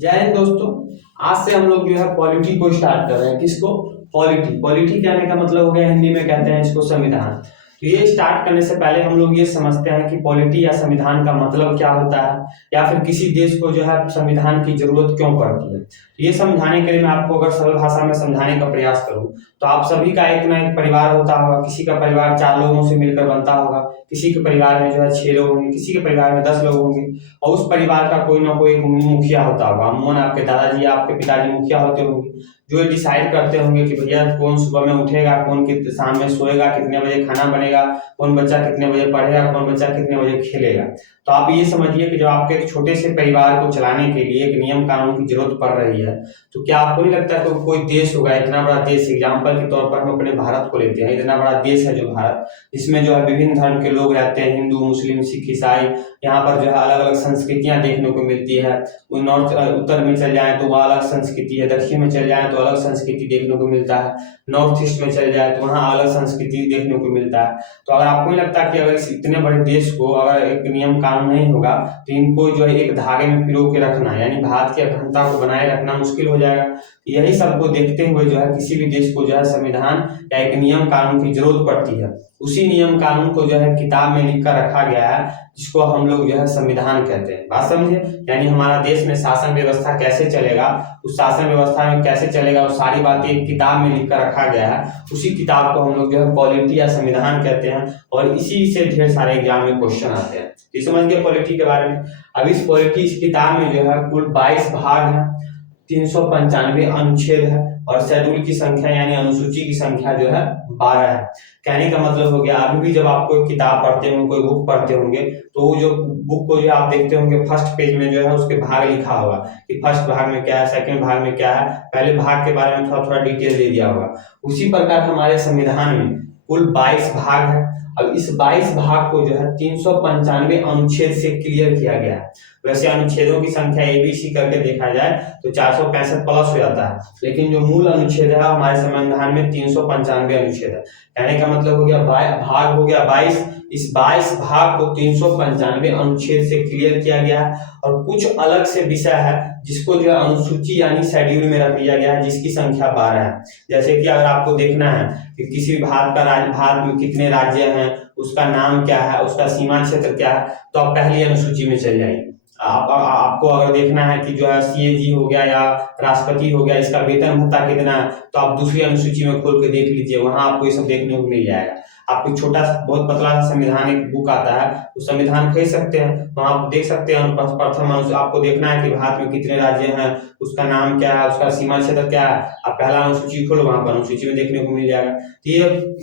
जय हिंद दोस्तों। आज से हम लोग जो है पॉलिटी को स्टार्ट कर रहे हैं। किसको? पॉलिटी। पॉलिटी कहने का मतलब हो गया, हिंदी में कहते हैं इसको संविधान। तो ये स्टार्ट करने से पहले हम लोग ये समझते हैं कि पॉलिटी या संविधान का मतलब क्या होता है, या फिर किसी देश को जो है संविधान की जरूरत क्यों पड़ती है। तो ये समझाने के लिए मैं आपको अगर सरल भाषा में समझाने का प्रयास करूं तो आप सभी का एक ना एक परिवार होता होगा। किसी का परिवार 4 लोगों से मिलकर बनता होगा, किसी के परिवार में जो है 6 लोग होंगे, किसी के परिवार में 10 लोग होंगे, और उस परिवार का कोई ना कोई एक मुखिया होता होगा। अमूमन आपके दादाजी या आपके पिताजी मुखिया होते होंगे, जो डिसाइड करते होंगे कि भैया कौन सुबह में उठेगा, कौन शाम में सोएगा, कितने बजे खाना बनेगा, कौन बच्चा कितने बजे पढ़ेगा, कौन बच्चा कितने बजे खेलेगा। तो आप ये समझिए कि जो आपके एक छोटे से परिवार को चलाने के लिए एक नियम कानून की जरूरत पड़ रही है, तो क्या आपको नहीं लगता है कि कोई देश होगा, इतना बड़ा देश, एग्जाम्पल के तौर पर हम अपने भारत को लेते हैं, इतना बड़ा देश है जो भारत, जिसमें जो है विभिन्न धर्म के लोग रहते हैं, हिंदू, मुस्लिम, सिख, ईसाई। यहाँ पर जो है अलग अलग संस्कृतियां देखने को मिलती है। नॉर्थ उत्तर में चल जाए तो वहाँ अलग संस्कृति है, दक्षिण में चल जाए तो अलग संस्कृति देखने को मिलता है, नॉर्थ ईस्ट में चल जाए तो वहाँ अलग संस्कृति देखने को मिलता है। तो अगर आपको नहीं लगता कि अगर इस इतने बड़े देश को अगर एक नियम कानून नहीं होगा तो इनको जो है एक धागे में पिरो के रखना, यानी भारत की अखंडता को बनाए रखना मुश्किल हो जाएगा। यही सबको देखते हुए जो है किसी भी देश को जो है संविधान या एक नियम कानून की जरूरत पड़ती है। उसी नियम कानून को जो है किताब में लिख कर रखा गया है, जिसको हम लोग जो है संविधान कहते हैं। बात समझे? यानी हमारा देश में शासन व्यवस्था कैसे चलेगा, उस शासन व्यवस्था में कैसे चलेगा, वो सारी बातें एक किताब में लिख कर रखा गया है। उसी किताब को हम लोग जो है पॉलिटी या संविधान कहते हैं, और इसी से ढेर सारे एग्जाम में क्वेश्चन आते हैं। ये समझ गए पॉलिटी के बारे में। अब इस पॉलिटी इस किताब में जो है कुल 22 भाग है, 395 अनुच्छेद है, और शेड्यूल की संख्या यानी अनुसूची की संख्या जो है 12 है। कहने का मतलब हो गया, अभी भी जब आप कोई किताब पढ़ते होंगे, कोई बुक पढ़ते होंगे, तो वो जो बुक को जो आप देखते होंगे फर्स्ट पेज में जो है उसके भाग लिखा होगा कि फर्स्ट भाग में क्या है, सेकंड भाग में क्या है, पहले भाग के बारे में थोड़ा थोड़ा डिटेल दे दिया होगा। उसी प्रकार हमारे संविधान में कुल 22 भाग है। अब इस 22 भाग को जो है 395 अनुच्छेद से क्लियर किया गया है। वैसे अनुच्छेदों की संख्या ABC करके देखा जाए तो 465 प्लस हो जाता है, लेकिन जो मूल अनुच्छेद है हमारे संविधान में 395 अनुच्छेद है। कहने का मतलब हो गया भाग हो गया 22। इस 22 भाग को 395 अनुच्छेद से क्लियर किया गया है, और कुछ अलग से विषय है जिसको जो है अनुसूची यानी शेड्यूल में रख दिया गया है, जिसकी संख्या 12 है। जैसे कि अगर आपको देखना है कि किसी भारत में कितने राज्य हैं, उसका नाम क्या है, उसका सीमा क्षेत्र क्या है, तो आप पहली अनुसूची में चल जाइए। आपको अगर देखना है कि जो है CAG हो गया या राष्ट्रपति हो गया, इसका वेतन भत्ता कितना है, तो आप दूसरी अनुसूची में खोल के देख लीजिए, वहां आपको ये सब देखने को मिल जाएगा। आपको छोटा बहुत पतला संविधान एक बुक आता है, उस संविधान खरीद सकते हैं, वहां आप देख सकते हैं। प्रथम आपको देखना है कि भारत में कितने राज्य हैं, उसका नाम क्या है, उसका सीमा क्षेत्र क्या है, आप पहला अनुसूची खोलो, वहां पर अनुसूची में देखने को मिल जाएगा। तो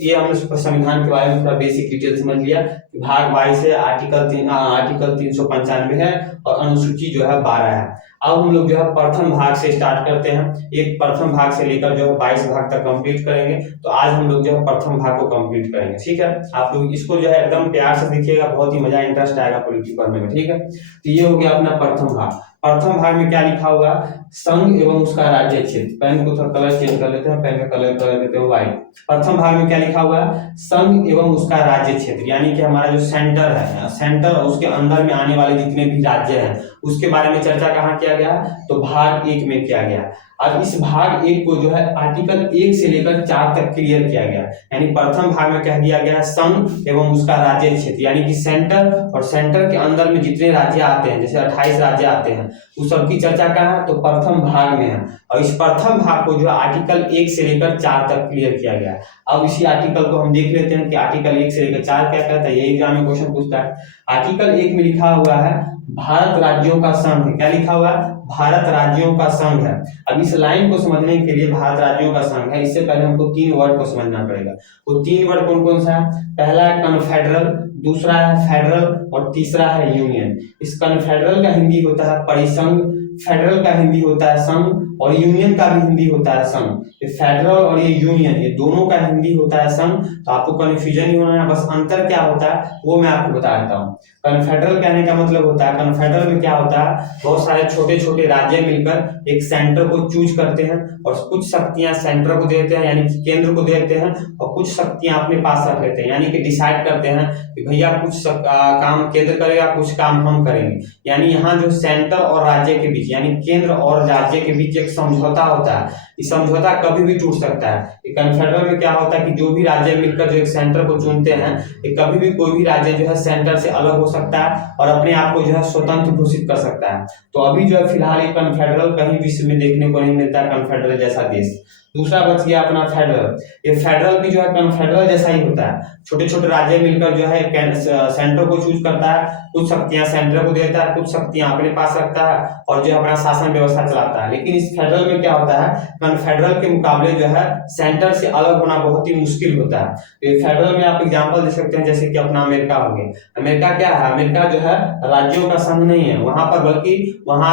ये हमने संविधान के बारे में थोड़ा बेसिक डिटेल समझ लिया। भाग 22 है, आर्टिकल 395 है, और अनुसूची जो है 12 है। अब हम लोग जो है प्रथम भाग से स्टार्ट करते हैं। एक प्रथम भाग से लेकर जो है 22 भाग तक कंप्लीट करेंगे। तो आज हम लोग जो है प्रथम भाग को कंप्लीट करेंगे, ठीक है। आप लोग इसको जो है एकदम प्यार से देखिएगा, बहुत ही मजा इंटरेस्ट आएगा पॉलिटी पढ़ने में, ठीक है। तो ये हो गया अपना प्रथम भाग। प्रथम भाग में क्या लिखा होगा? संघ एवं उसका राज्य क्षेत्र। पेन को थोड़ा कलर चेंज कर लेते हैं, पेन का कलर कर देते हैं व्हाइट। प्रथम भाग में क्या लिखा हुआ है? संघ एवं उसका राज्य क्षेत्र, यानी कि हमारा जो सेंटर है, सेंटर और उसके अंदर में आने वाले जितने भी राज्य हैं उसके बारे में चर्चा कहाँ किया गया? तो भाग 1 में किया गया। अब इस भाग 1 को जो है आर्टिकल 1 से लेकर 4 तक क्लियर किया गया। यानी प्रथम भाग में कह दिया गया संघ एवं उसका राज्य क्षेत्र, यानी कि सेंटर और सेंटर के अंदर में जितने राज्य आते हैं, जैसे 28 राज्य आते हैं, उस सबकी चर्चा कहाँ है? तो प्रथम भाग में है। और इस प्रथम भाग को जो आर्टिकल 1 से लेकर 4 तक क्लियर किया गया। अब इसी आर्टिकल को हम देख लेते हैं कि आर्टिकल 1 से लेकर 4 क्या कहता है, ये एग्जाम में क्वेश्चन पूछता है। आर्टिकल 1 में लिखा हुआ है भारत राज्यों का संघ है। क्या लिखा हुआ है? भारत राज्यों का संघ है। अब इस लाइन को समझने के लिए भारत राज्यों का संघ है, इससे पहले हमको 3 वर्ड को समझना पड़ेगा। वो 3 वर्ड कौन कौन सा है? पहला है कन्फेडरल, दूसरा है फेडरल, और तीसरा है यूनियन। इस कन्फेडरल का हिंदी होता है परिसंघ, फेडरल का हिंदी होता है संघ, और यूनियन का भी हिंदी होता है संघ। ये फेडरल और ये यूनियन, ये दोनों का हिंदी होता है संघ। तो आपको कंफ्यूजन नहीं होना है, बस अंतर क्या होता है वो मैं आपको बता देता हूँ। कन्फेडरल कहने का मतलब होता है, कन्फेडरल में क्या होता है, बहुत सारे छोटे छोटे राज्य मिलकर एक सेंटर को चूज करते हैं और कुछ शक्तियां सेंटर को देते हैं यानी कि केंद्र को देते हैं, और कुछ शक्तियां अपने पास रख लेते हैं, यानी कि डिसाइड करते हैं कि भैया कुछ काम केंद्र करेगा, कुछ काम हम करेंगे। यानी यहाँ जो सेंटर और राज्य के बीच यानी केंद्र और राज्य के बीच एक समझौता होता है, ये समझौता कभी भी टूट सकता है। कन्फेडरल में क्या होता है कि जो भी राज्य मिलकर जो एक सेंटर को चुनते हैं, ये कभी भी कोई भी राज्य जो है सेंटर से अलग हो सकता है और अपने आप को जो है स्वतंत्र घोषित कर सकता है। तो अभी जो है फिलहाल ये कन्फेडरल कहीं विश्व में देखने को नहीं मिलता है, कन्फेडरल जैसा देश। दूसरा बच गया अपना फेडरल। ये फेडरल भी जो है कन्फेडरल जैसा ही होता है, छोटे छोटे राज्य मिलकर जो है सेंटर को चूज करता है, कुछ शक्तियां सेंटर को देता है, कुछ शक्तियां अपने पास रखता है और जो अपना शासन व्यवस्था चलाता है। लेकिन इस फेडरल में क्या होता है, कन्फेडरल के मुकाबले जो है सेंटर से अलग होना बहुत ही मुश्किल होता है। तो ये फेडरल में आप एग्जांपल दे सकते हैं, जैसे कि अपना अमेरिका हो गया। अमेरिका क्या है, अमेरिका जो है राज्यों का संघ नहीं है वहां पर, बल्कि वहां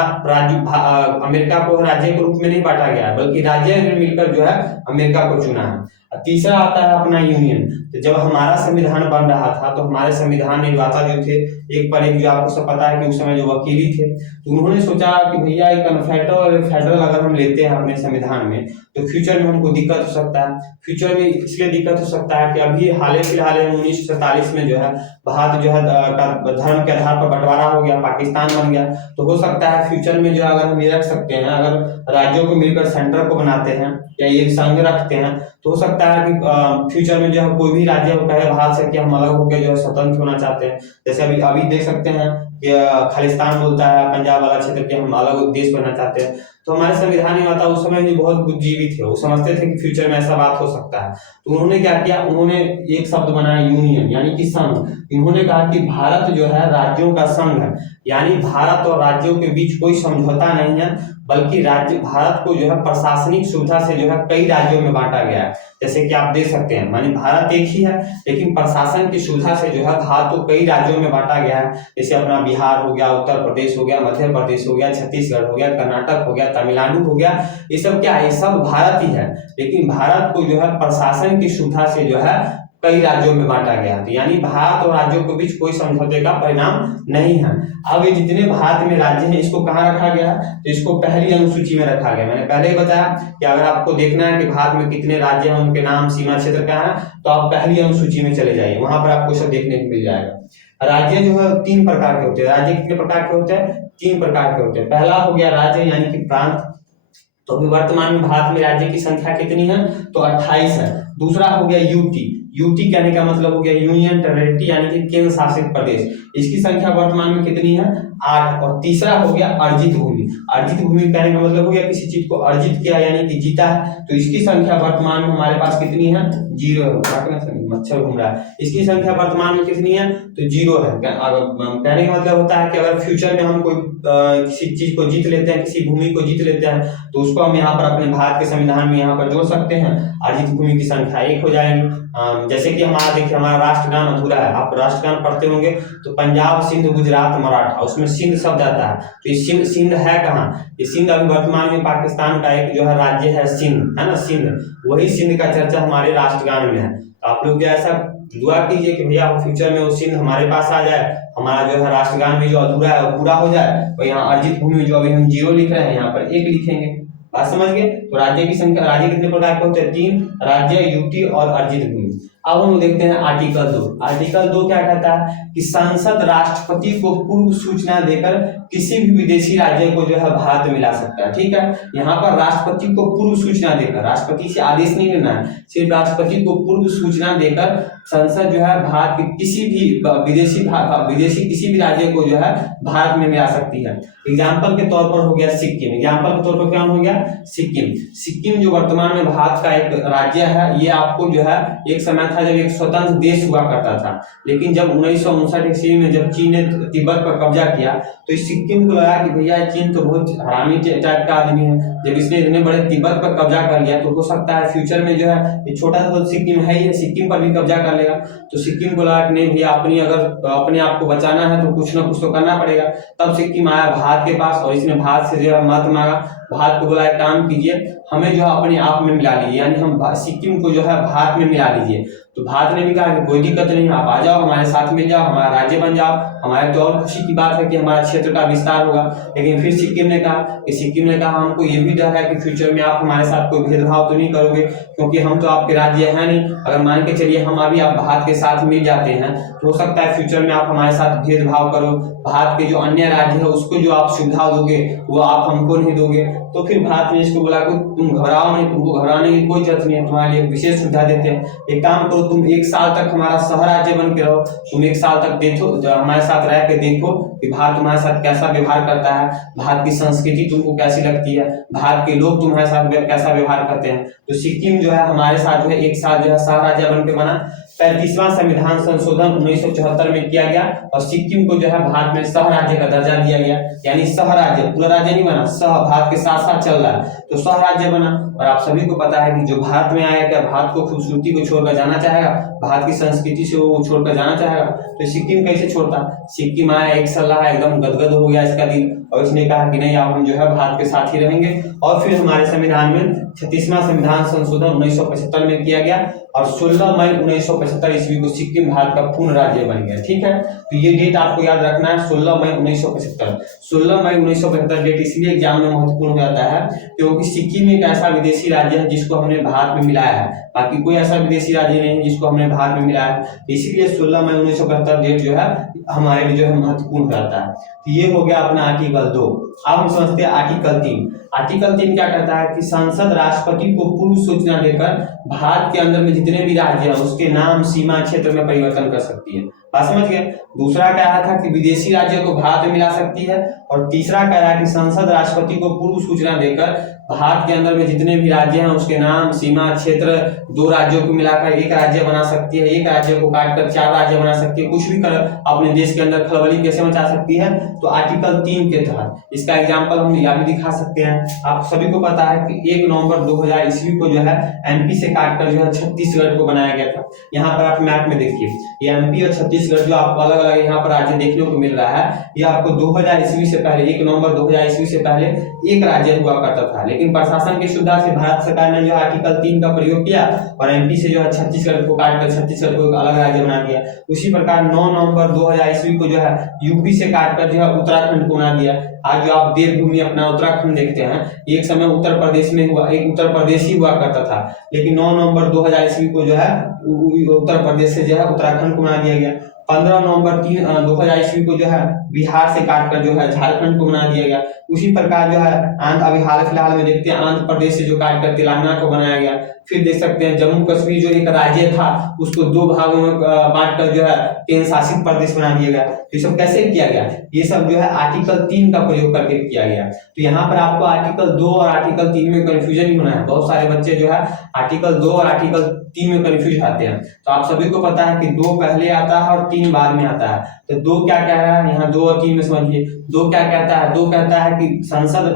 अमेरिका को राज्य के रूप में नहीं बांटा गया है, बल्कि राज्य ने मिलकर जो है अमेरिका को चुना है। तीसरा आता है अपना यूनियन। तो जब हमारा संविधान बन रहा था तो हमारे संविधान निर्माता जो थे, एक पर एक जो आपको सब पता है कि उस समय जो वकीली थे, तो उन्होंने सोचा कि भैया एक कन्फेडरल और फेडरल अगर हम लेते हैं अपने संविधान में तो फ्यूचर में हमको दिक्कत हो सकता है। फ्यूचर में इसलिए दिक्कत हो सकता है कि अभी हाल फिलहाल 1947 में जो है भारत जो है धर्म के आधार पर बंटवारा हो गया, पाकिस्तान बन गया। तो हो सकता है फ्यूचर में जो अगर हम ये रख सकते हैं, अगर राज्यों को मिलकर सेंटर को बनाते हैं या ये संघ रखते हैं, तो हो सकता है कि फ्यूचर में जो है कोई भी राज्य कहे भारत से कि हम अलग होकर जो है स्वतंत्र होना चाहते हैं। जैसे अभी अभी देख सकते हैं कि खालिस्तान बोलता है पंजाब वाला क्षेत्र के हम अलग देश बनना चाहते हैं। तो हमारे संविधान निर्माता उस समय जो बहुत बुद्धिजीवी थे, वो समझते थे कि फ्यूचर में ऐसा बात हो सकता है। तो उन्होंने क्या किया, उन्होंने एक शब्द बनाया यूनियन यानी कि संघ। उन्होंने कहा कि भारत जो है राज्यों का संघ है, यानी भारत और राज्यों के बीच कोई समझौता नहीं है, बल्कि राज्य भारत को जो है प्रशासनिक सुविधा से जो है कई राज्यों में बांटा गया है। जैसे कि आप देख सकते हैं, माने भारत एक ही है लेकिन प्रशासन की सुविधा से जो है भारत को कई राज्यों में बांटा गया है। जैसे अपना बिहार हो गया, उत्तर प्रदेश हो गया, मध्य प्रदेश हो गया, छत्तीसगढ़ हो गया, कर्नाटक हो गया, तमिलनाडु हो गया। ये सब क्या है, ये सब भारत ही है, लेकिन भारत को जो है प्रशासन की सुविधा से जो है कई राज्यों में बांटा गया। तो यानी भारत और राज्यों के बीच कोई समझौते का परिणाम नहीं है। अब ये जितने भारत में राज्य हैं इसको कहाँ रखा गया है, तो इसको पहली अनुसूची में रखा गया। मैंने पहले ही बताया कि अगर आपको देखना है कि भारत में कितने राज्य हैं, उनके नाम, सीमा क्षेत्र क्या है, तो आप पहली अनुसूची में चले जाइए, वहां पर आपको सब देखने को मिल जाएगा। राज्य जो है 3 प्रकार के होते हैं। राज्य कितने प्रकार के होते हैं, 3 प्रकार के होते हैं। पहला हो गया राज्य यानी कि प्रांत। तो अभी वर्तमान में भारत में राज्य की संख्या कितनी है, तो 28 है। दूसरा हो गया यूटी। यूटी कहने का मतलब हो गया यूनियन टेरिटरी यानी कि केंद्र शासित प्रदेश। इसकी संख्या वर्तमान में कितनी है, 8। और तीसरा हो गया अर्जित भूमि। अर्जित भूमि कहने का मतलब हो गया किसी चीज को अर्जित किया यानी कि जीता है। तो इसकी संख्या वर्तमान में हमारे पास कितनी है, 0 है। मच्छर घूम रहा है। इसकी संख्या वर्तमान में कितनी है, तो 0 है। कहने का मतलब होता है कि अगर फ्यूचर में हम कोई किसी चीज को जीत लेते हैं, किसी भूमि को जीत लेते हैं, तो उसको हम यहाँ पर अपने भारत के संविधान में यहाँ पर जोड़ सकते हैं। अर्जित भूमि की संख्या 1 हो जाएगी। जैसे कि हमारा देखिए, हमारा राष्ट्रगान अधूरा है। आप राष्ट्रगान पढ़ते होंगे तो पंजाब, सिंध, गुजरात, मराठा, उसमें सिंध शब्द आता है। तो ये सिंध है कहाँ, ये सिंध अभी वर्तमान में पाकिस्तान का एक जो है राज्य है, सिंध है ना, सिंध। वही सिंध का चर्चा हमारे राष्ट्रगान में है। तो आप लोग जो ऐसा दुआ कीजिए कि भैया फ्यूचर में वो सिंध हमारे पास आ जाए, हमारा जो है राष्ट्रगान भी जो अधूरा है वो पूरा हो जाए। और यहाँ अर्जित भूमि जो अभी हम 0 लिख रहे हैं, यहाँ पर 1 लिखेंगे। बात समझ गए। तो राज्य की संख्या, राज्य कितने प्रकार के होते हैं, 3 राज्य, यूटी और अर्जित भूमि। अब हम देखते हैं आर्टिकल 2। आर्टिकल 2 क्या कहता है कि संसद राष्ट्रपति को पूर्व सूचना देकर किसी भी विदेशी राज्य को जो है भारत मिला सकता है। ठीक है, यहाँ पर राष्ट्रपति को पूर्व सूचना देकर, राष्ट्रपति से आदेश नहीं लेना है, सिर्फ राष्ट्रपति को पूर्व सूचना देकर संसद जो है भारत के किसी भी विदेशी किसी भी राज्य को जो है भारत में मिला सकती है। एग्जाम्पल के तौर पर हो गया सिक्किम। एग्जाम्पल के तौर पर क्या हो गया, सिक्किम। सिक्किम जो वर्तमान में भारत का एक राज्य है, ये आपको जो है एक समय था जब एक स्वतंत्र देश हुआ करता था, लेकिन जब 1959 ईस्वी में जब चीन ने तिब्बत पर कब्जा किया तो इस सिक्किम को लगा कि भैया चीन तो बहुत हरामी टाइप का आदमी है, जब इसने इतने बड़े तिब्बत पर कब्जा कर लिया तो हो सकता है फ्यूचर में जो है ये छोटा सा सिक्किम है ही, सिक्किम पर भी कब्जा कर लेगा। तो सिक्किम को लगा कि नहीं भैया, अगर अपने आप को बचाना है तो कुछ ना कुछ तो करना पड़ेगा। तब सिक्किम आया भारत के पास और इसने भारत से जो है मत मांगा। भारत को बोला एक काम कीजिए, हमें जो है अपने आप में मिला लीजिए, यानी हम सिक्किम को जो है भारत में मिला लीजिए। तो भारत ने भी कहा कि कोई दिक्कत नहीं, आप आ जाओ, हमारे साथ मिल जाओ, हमारा राज्य बन जाओ, हमारे तो और खुशी की बात है कि हमारा क्षेत्र का विस्तार होगा। लेकिन फिर सिक्किम ने कहा हमको ये भी डर है कि फ्यूचर में आप हमारे साथ कोई भेदभाव तो नहीं करोगे, क्योंकि हम तो आपके राज्य है नहीं। अगर मान के चलिए हम अभी आप भारत के साथ मिल जाते हैं तो हो सकता है फ्यूचर में आप हमारे साथ भेदभाव करो, भारत के जो अन्य राज्य है उसको जो आप सुविधा दोगे वो आप हमको नहीं दोगे। तो फिर भारत ने इसको बोला कि तुम घबराओ नहीं, तुमको घबराने की कोई जरूरत नहीं है, तुम्हारे लिए विशेष सुविधा देते हैं। एक काम करो, तुम 1 साल तक हमारा सह राज्य बन के रहो, तुम 1 साल तक देखो, हमारे साथ रह के देखो कि भारत तुम्हारे साथ कैसा व्यवहार करता है, भारत की संस्कृति तुमको कैसी लगती है, भारत के लोग तुम्हारे साथ कैसा व्यवहार करते हैं। तो सिक्किम जो है हमारे साथ जो है 1 साल जो है सह राज्य बन के बना। 35वां संविधान संशोधन 1974 में किया गया और सिक्किम को जो है भारत में सह राज्य का दर्जा दिया गया, यानी सह राज्य, पूरा राज्य नहीं बना, सह भारत के साथ साथ चल रहा है तो सह राज्य बना। और आप सभी को पता है कि जो भारत में आया क्या भारत को खूबसूरती को छोड़कर जाना चाहेगा, भारत की संस्कृति से वो छोड़कर जाना चाहेगा, तो सिक्किम कैसे छोड़ता। सिक्किम आया, 1 साल रहा, एकदम गदगद हो गया इसका दिल और इसने कहा कि नहीं, अब हम जो है भारत के साथ ही रहेंगे। और फिर हमारे संविधान में 36वां संविधान संशोधन 1975 में किया गया और 16 मई 1975 ईस्वी को सिक्किम भारत का पूर्ण राज्य बन गया। ठीक है, तो ये डेट आपको याद रखना है, 16 मई 1975। 16 मई 1975 डेट इसलिए एग्जाम में महत्वपूर्ण हो जाता है क्योंकि सिक्किम एक ऐसा विदेशी राज्य है जिसको हमने भारत में मिलाया है, बाकी कोई ऐसा विदेशी राज्य नहीं है जिसको हमने भारत में मिलाया है, इसीलिए 16 मई 1975 डेट जो है हमारे लिए जो है महत्वपूर्ण हो जाता है। तो ये हो गया अपना आर्टिकल 2। अब हम समझते हैं आर्टिकल 3। आर्टिकल 3 क्या कहता है कि संसद राष्ट्रपति को पूर्व सूचना देकर भारत के अंदर में जितने भी राज्य हैं उसके नाम, सीमा, क्षेत्र में परिवर्तन कर सकती है। बात समझ गए। दूसरा कह रहा था कि विदेशी राज्यों को भारत में मिला सकती है और तीसरा कह रहा है कि संसद राष्ट्रपति को पूर्व सूचना देकर भारत के अंदर में जितने भी राज्य हैं उसके नाम, सीमा, क्षेत्र, 2 राज्यों को मिलाकर 1 राज्य बना सकती है, 1 राज्य को काटकर 4 राज्य बना सकती है, कुछ भी कर अपने देश के अंदर खलबली कैसे मचा सकती है। तो आर्टिकल 3 के तहत इसका एग्जाम्पल हम यहाँ भी दिखा सकते हैं। आप सभी को पता है कि 1 नवंबर 2000 ईस्वी को जो है एमपी से काटकर जो है छत्तीसगढ़ को बनाया गया था। यहाँ पर आप मैप में देखिए, ये एमपी और छत्तीसगढ़ जो आपको अलग अलग यहाँ पर राज्य देखने को मिल रहा है, ये आपको 2000 ईस्वी से पहले, 1 नवंबर 2000 ईस्वी से पहले 1 राज्य हुआ करता था, लेकिन प्रशासन की सुविधा से भारत सरकार ने जो आर्टिकल 3 का प्रयोग किया और एमपी से जो है छत्तीसगढ़ को काटकर छत्तीसगढ़ को एक अलग राज्य बना दिया। उसी प्रकार 9 नवंबर 2000 ईस्वी को जो है यूपी से काटकर जो है उत्तराखंड को बना दिया। आज जो आप देवभूमि अपना उत्तराखंड देखते हैं, एक समय उत्तर प्रदेश में हुआ, एक उत्तर प्रदेश ही हुआ करता था, लेकिन 9 नवंबर 2000 ईस्वी को जो है उत्तर प्रदेश से जो है उत्तराखंड को बना दिया गया। 15 नवंबर 2000 ईस्वी को जो है बिहार से काटकर जो है झारखंड को बना दिया गया। उसी प्रकार जो है अभी हाल फिलहाल में देखते हैं आंध्र प्रदेश से जो काटकर तेलंगाना को बनाया गया। फिर देख सकते हैं जम्मू कश्मीर जो एक राज्य था उसको 2 भागों में बांटकर जो है केंद्र शासित प्रदेश बना दिया गया। तो ये सब कैसे किया गया, ये सब जो है आर्टिकल 3 का प्रयोग करके किया गया। तो यहाँ पर आपको आर्टिकल 2 और आर्टिकल 3 में कंफ्यूजन नहीं होना है। बहुत सारे बच्चे जो है आर्टिकल 2 और आर्टिकल 3 में कंफ्यूज आते हैं। तो आप सभी को पता है कि 2 पहले आता है और 3 बाद में आता है। तो 2 क्या कह रहा है, यहाँ 2 और 3 में समझिए। 2 क्या कहता है, 2 कहता है कि संसद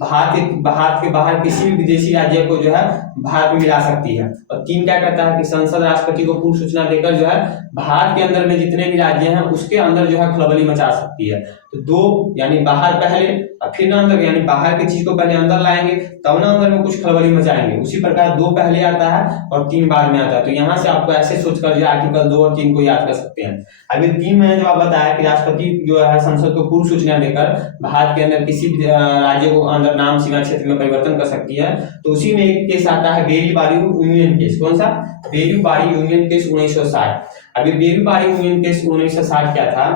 भारत के बाहर किसी भी विदेशी राज्य को जो है भारत में मिला सकती है। और 3 क्या कहता है कि संसद राष्ट्रपति को पूर्व सूचना देकर जो है भारत के अंदर में जितने भी राज्य हैं उसके अंदर जो है खलबली मचा सकती है। तो 2 यानी बाहर पहले और फिर ना अंदर, यानी बाहर की चीज को पहले अंदर लाएंगे तब ना अंदर में कुछ खलबली मचाएंगे। उसी प्रकार 2 पहले आता है और 3 बाद में आता है। तो यहाँ से आपको ऐसे सोचकर जो आर्टिकल 2 और 3 को याद कर सकते हैं। अभी 3 मैंने जब बताया कि राष्ट्रपति जो है संसद को पूर्व सूचना देकर भारत के अंदर किसी राज्य को अंदर नाम, सीमा, क्षेत्र में परिवर्तन कर सकती है। तो उसी में एक केस आता है बेरी-बारी यूनियन केस। कौन सा? बेरी-बारी यूनियन केस 1960। अभी बेरी-बारी यूनियन केस 1960 क्या था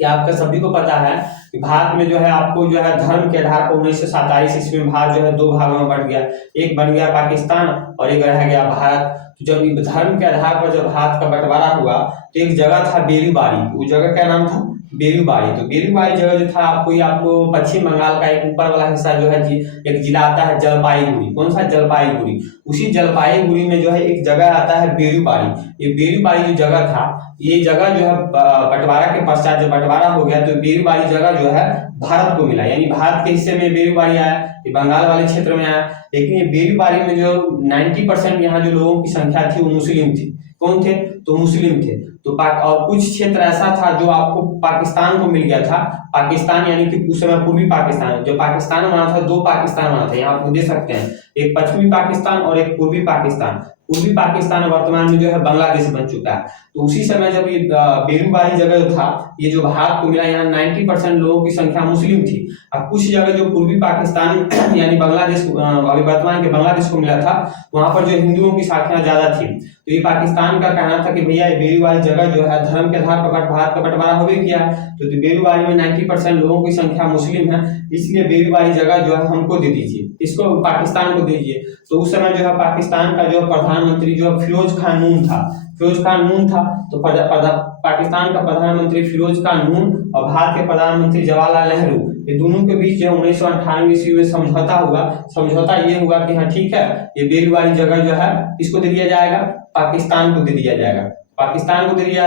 कि आपका सभी को पता है कि भारत में जो है आपको जो है धर्म के आधार पर 1947 ईस्वी में भारत जो है 2 भागों में बंट गया। एक बन गया पाकिस्तान और एक रह गया भारत। तो जब धर्म के आधार पर जब भारत का बंटवारा हुआ तो एक जगह था बेरी-बारी, वो जगह क्या नाम था? बेरी-बारी। तो बेरी-बारी जगह जो था आपको पश्चिम बंगाल का एक ऊपर वाला हिस्सा जो है एक जिला आता है जलपाईगुड़ी। कौन सा? जलपाईगुड़ी। उसी जलपाईगुड़ी में जो है एक जगह आता है बेरी-बारी। ये बेरी-बारी जो जगह था, ये जगह जो है बंटवारा के पश्चात जब बंटवारा हो गया तो बेरी-बारी जगह जो है भारत को मिला, यानी भारत के हिस्से में बेरी-बारी आया, ये बंगाल वाले क्षेत्र में आया। लेकिन ये बेरी-बारी में जो 90% यहाँ जो लोगों की संख्या थी वो मुस्लिम थी। कौन थे? तो मुस्लिम थे। तो और कुछ क्षेत्र ऐसा था जो आपको पाकिस्तान को मिल गया था। पाकिस्तान यानी कि उस समय पूर्वी पाकिस्तान, जो पाकिस्तान बना था 2 पाकिस्तान बना था। यहाँ आपको देख सकते हैं, एक पश्चिमी पाकिस्तान और एक पूर्वी पाकिस्तान। पूर्वी पाकिस्तान वर्तमान में जो है बांग्लादेश बन चुका है। तो उसी समय जब ये बेरूबारी जगह जो था, ये जो भारत को मिला, यहाँ 90% लोगों की संख्या मुस्लिम थी। अब कुछ जगह जो पूर्वी पाकिस्तान यानी बांग्लादेश, अभी वर्तमान के बांग्लादेश को मिला था, वहां पर जो हिंदुओं की संख्या ज्यादा थी। तो ये पाकिस्तान का कहना था कि भैया ये बेरूबारी जगह जो है धर्म के आधार पर भारत का बंटवारा हो गया। तो बेरूबारी में 90% लोगों की संख्या मुस्लिम है, इसलिए बेरूबारी जगह जो है हमको दे दीजिए, इसको पाकिस्तान को दीजिए। तो उस समय जो है पाकिस्तान का जो प्रधानमंत्री जो फिरोज खान नून था, तो पाकिस्तान का प्रधानमंत्री फिरोज खान नून और भारत के प्रधानमंत्री जवाहरलाल नेहरू, ये दोनों के बीच जो 1998 ईस्वी में समझौता ये हुआ कि हाँ ठीक है, ये बेरूबारी जगह जो है इसको दे दिया जाएगा, पाकिस्तान को दे दिया जाएगा।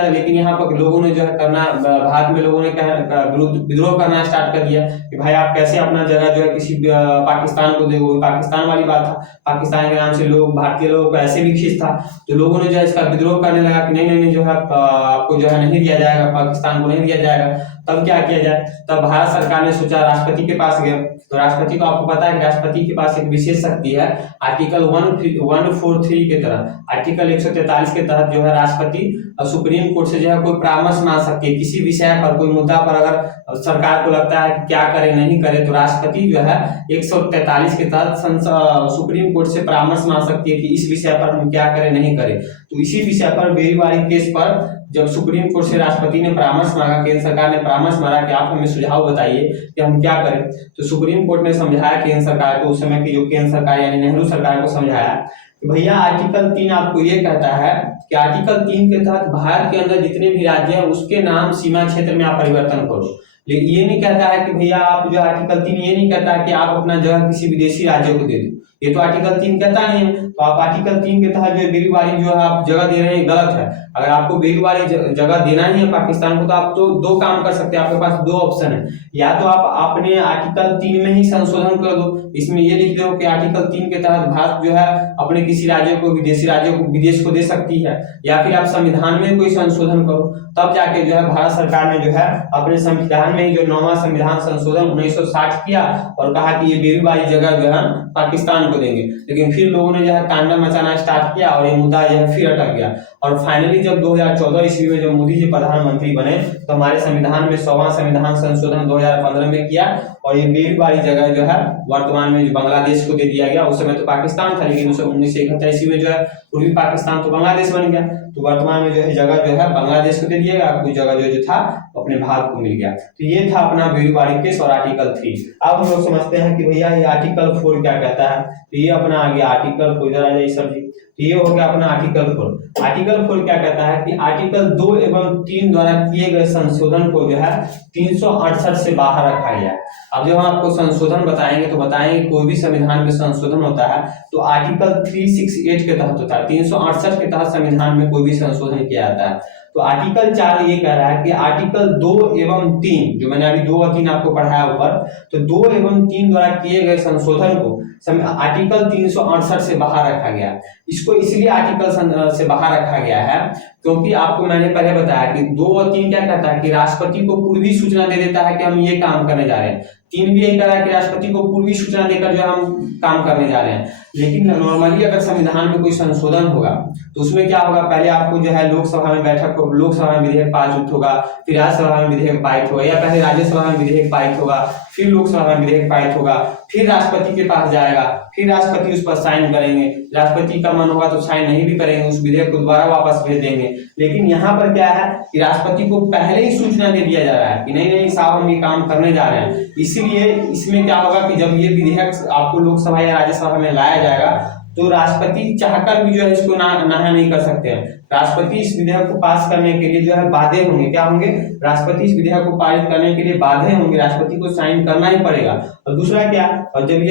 लेकिन यहाँ पर लोगों ने जो है भारत में लोगों ने विद्रोह करना स्टार्ट कर दिया कि भाई आप कैसे अपना जगह जो है किसी पाकिस्तान को दोगे। पाकिस्तान वाली बात था, पाकिस्तान के नाम से लोग, भारतीय लोगों को ऐसे भी खींच था। तो लोगों ने जो है इसका विद्रोह करने लगा कि नहीं जो है आपको जो है नहीं दिया जाएगा, पाकिस्तान को नहीं दिया जाएगा। तब क्या किया जाए, तब भारत सरकार ने सोचा, राष्ट्रपति के पास गए। तो राष्ट्रपति को आपको पता है कि राष्ट्रपति के पास एक विशेष शक्ति है, आर्टिकल 143 के तहत, आर्टिकल 143 के तहत जो है राष्ट्रपति सुप्रीम कोर्ट से जो है कोई परामर्श मांग सकती है किसी विषय पर, कोई मुद्दा पर। अगर सरकार को लगता है कि क्या करे नहीं करे, तो राष्ट्रपति जो है 143 के तहत सुप्रीम कोर्ट से परामर्श मांग सकती है कि इस विषय पर हम क्या करें नहीं करें। तो इसी विषय पर बेरूबारी केस पर जब सुप्रीम कोर्ट से राष्ट्रपति ने परामर्श मांगा, केंद्र सरकार ने परामर्श मांगा कि आप हमें सुझाव बताइए कि हम क्या करें। तो सुप्रीम कोर्ट ने समझाया केंद्र सरकार को, उस समय की जो केंद्र सरकार यानी नेहरू सरकार को समझाया कि भैया आर्टिकल 3 आपको ये कहता है कि आर्टिकल 3 के तहत भारत के अंदर जितने भी राज्य हैं उसके नाम सीमा क्षेत्र में आप परिवर्तन करो। लेकिन ये नहीं कहता है कि भैया आप जो आर्टिकल 3 ये नहीं कहता है कि आप अपना जगह किसी विदेशी राज्य को दे दो, ये तो आर्टिकल 3 कहता नहीं है। तो आप आर्टिकल 3 के तहत जो बेरूबारी जो है आप जगह दे रहे हैं गलत है। अगर आपको बेरूबारी जगह देना ही है पाकिस्तान को, तो आप तो दो काम कर सकते हैं, आपके पास दो ऑप्शन है। या तो आप अपने आर्टिकल 3 में ही संशोधन कर दो, इसमें ये लिख दो कि आर्टिकल 3 के तहत भारत जो है अपने किसी राज्य को, विदेशी राज्य को विदेश को दे सकती है, या फिर आप संविधान में कोई संशोधन करो। तब जाके जो है भारत सरकार ने जो है अपने संविधान में ही जो 9वां संविधान संशोधन 1960 किया और कहा कि ये बेरूबारी जगह जो है पाकिस्तान को देंगे। लेकिन फिर लोगों ने जो है तांडव मचाना स्टार्ट किया और ये मुद्दा जो है फिर अटक गया। और फाइनली जब 2014 ईस्वी में जब मोदी जी प्रधानमंत्री बने, तो हमारे संविधान में 100वां संविधान संशोधन 2015 में किया और ये बेरूबारी जगह जो है वर्तमान में जो बांग्लादेश को दे दिया गया। उस समय तो पाकिस्तान था, लेकिन 1971 ईस्वी में जो है पूर्वी पाकिस्तान तो बांग्लादेश बन गया। तो वर्तमान में जो है जगह जो है बांग्लादेश को दे दिया गया, कुछ जगह जो था अपने भारत को मिल गया। तो ये था अपना बेरूबारी केस और आर्टिकल 3। अब हम लोग समझते हैं कि भैया ये आर्टिकल 4 क्या कहता है। तो ये अपना आ गया आर्टिकल 4, इधर आ जाइए सर जी। तो ये हो गया अपना आर्टिकल 4। आर्टिकल 4 क्या कहता है कि आर्टिकल 2 एवं 3 द्वारा किए गए संशोधन को जो है 368 से बाहर रखा गया। अब जब हम आपको संशोधन बताएंगे तो बताएंगे कोई भी संविधान में संशोधन होता है तो आर्टिकल 368 के तहत होता है। 368 के तहत संविधान में कोई भी संशोधन किया जाता है। तो आर्टिकल 4 ये कह रहा है कि आर्टिकल 2 एवं 3, जो मैंने अभी 2 और 3 आपको पढ़ाया ऊपर, तो 2 एवं 3 द्वारा किए गए संशोधन को आर्टिकल 368 से बाहर रखा गया। इसको इसलिए आर्टिकल से बाहर रखा गया है क्योंकि आपको मैंने पहले बताया कि 2 और 3 क्या कहता है कि राष्ट्रपति को पूर्वी सूचना दे देता है कि हम ये काम करने जा रहे हैं। 3 भी यही कह रहा है कि राष्ट्रपति को पूर्वी सूचना देकर जो हम काम करने जा रहे हैं। लेकिन नॉर्मली अगर संविधान में कोई संशोधन होगा तो उसमें क्या होगा, पहले आपको जो है लोकसभा में लोकसभा में विधेयक पारित होगा, फिर राज्यसभा में विधेयक पारित होगा, या पहले राज्यसभा में विधेयक पारित होगा, फिर लोकसभा में विधेयक पारित होगा, फिर राष्ट्रपति के पास जाएगा, फिर राष्ट्रपति उस पर साइन करेंगे। राष्ट्रपति का मन होगा तो साइन नहीं भी करेंगे, उस विधेयक को दोबारा वापस भेज देंगे। लेकिन यहाँ पर क्या है कि राष्ट्रपति को पहले ही सूचना दे दिया जा रहा है कि नहीं साहब हम ये काम करने जा रहे हैं। इसीलिए इसमें क्या होगा कि जब ये विधेयक आपको लोकसभा या राज्यसभा में लाया जाएगा तो राष्ट्रपति चाहकर भी जो है इसको नहा नहीं कर सकते हैं। राष्ट्रपति इस विधेयक को पास करने के लिए जो है बाध्य होंगे। क्या होंगे? राष्ट्रपति इस विधेयक को पारित करने के लिए बाध्य होंगे, राष्ट्रपति को साइन करना ही पड़ेगा। और दूसरा क्या, और जब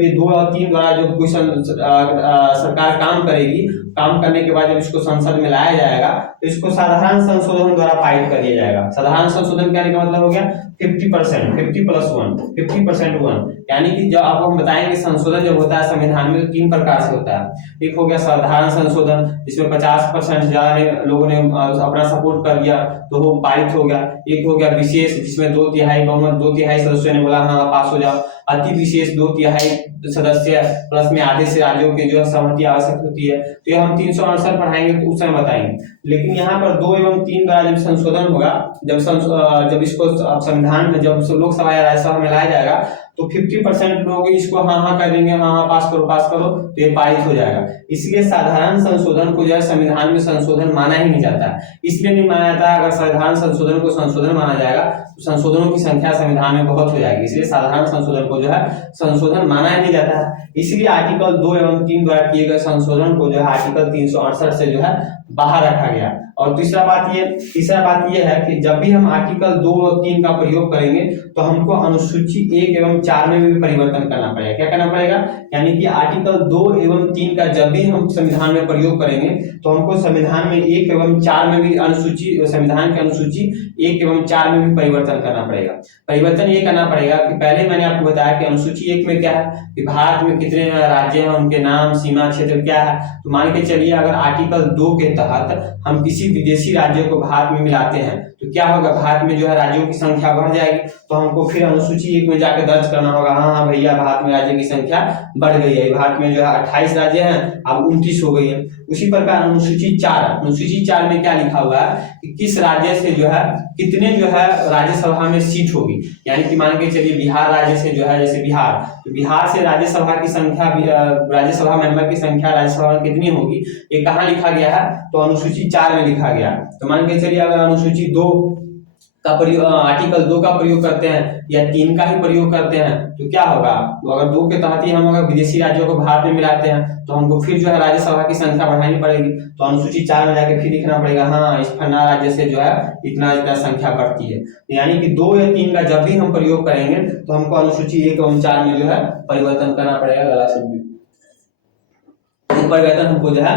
ये 2 और 3 द्वारा जो कोई सरकार काम करेगी, काम करने के बाद जब इसको संसद में लाया जाएगा तो इसको साधारण संशोधन द्वारा पारित कर दिया जाएगा। साधारण संशोधन कहने का मतलब हो गया 50%, 50+1 यानी कि जब आपको हम बताएंगे संशोधन जब होता है संविधान में तो 3 प्रकार से होता है। एक हो गया साधारण संशोधन, जिसमें 50% ज्यादा लोगों ने अपना सपोर्ट कर दिया तो वो पारित हो गया। एक हो गया विशेष, जिसमें 2/3 बहुमत, 2/3 सदस्यों ने बोला हाँ पास हो जाओ। अति विशेष 2/3 सदस्य प्लस में आधे से राज्यों के जो है सहमति आवश्यक होती है। तो ये हम 368 पढ़ाएंगे तो उस समय बताएंगे। लेकिन यहाँ पर 2 एवं 3 का जब संशोधन होगा, जब इसको संविधान में जब लोकसभा या राज्यसभा में लाया जाएगा तो 50% लोग इसको हाँ हाँ कर देंगे, हाँ हाँ पास करो, तो ये पारित हो जाएगा। इसलिए साधारण संशोधन को जो है संविधान में संशोधन माना ही नहीं जाता है। इसलिए नहीं माना जाता है, अगर साधारण संशोधन को संशोधन माना जाएगा तो संशोधनों की संख्या संविधान में बहुत हो जाएगी। इसलिए साधारण संशोधन को जो है संशोधन माना ही नहीं जाता है। इसलिए आर्टिकल 2 एवं 3 द्वारा किए गए संशोधन को जो है आर्टिकल 368 से जो है बाहर रखा गया। और तीसरा बात ये है कि जब भी हम आर्टिकल 2 और 3 का प्रयोग करेंगे तो हमको अनुसूची 1 एवं 4 में भी परिवर्तन करना पड़ेगा। क्या करना पड़ेगा? यानी कि आर्टिकल 2 एवं 3 का जब भी हम संविधान में प्रयोग करेंगे तो हमको संविधान में 1 एवं 4 में भी संविधान की अनुसूची 1 एवं 4 में भी परिवर्तन करना पड़ेगा। परिवर्तन ये करना पड़ेगा कि पहले मैंने आपको बताया कि अनुसूची 1 में क्या है कि भारत में कितने राज्य हैं, उनके नाम, सीमा क्षेत्र क्या है। तो मान के चलिए अगर आर्टिकल 2 के तहत हम किसी विदेशी राज्यों को भारत में मिलाते हैं तो क्या होगा, भारत में जो है राज्यों की संख्या बढ़ जाएगी। तो हमको फिर अनुसूची 1 में जाकर दर्ज करना होगा, हाँ भैया भारत में राज्य की संख्या बढ़ गई है, भारत में जो है 28 राज्य हैं अब 29 हो गई है। उसी प्रकार अनुसूची 4 में क्या लिखा हुआ है कि किस राज्य से जो है कितने जो है राज्यसभा में सीट होगी। यानी कि मान के चलिए बिहार राज्य से जो है, जैसे बिहार, तो बिहार से राज्यसभा की संख्या, राज्यसभा मेंबर की संख्या राज्यसभा में कितनी होगी, ये कहाँ लिखा गया है, तो अनुसूची 4 में लिखा गया। तो मान के चलिए अगर अनुसूची 2 का प्रयोग, आर्टिकल 2 का प्रयोग करते हैं या 3 का ही प्रयोग करते हैं तो क्या होगा, तो अगर 2 के तहत ही हम अगर विदेशी राज्यों को भारत में मिलाते हैं तो हमको फिर जो है राज्यसभा की संख्या बढ़ानी पड़ेगी। तो अनुसूची 4 में जाके फिर लिखना पड़ेगा, हाँ इस फलाना राज्य से जो है इतना संख्या बढ़ती है। यानी कि 2 या 3 का जब भी हम प्रयोग करेंगे तो हमको अनुसूची 1 एवं 4 में जो है परिवर्तन करना पड़ेगा, गला से परिवर्तन हमको जो है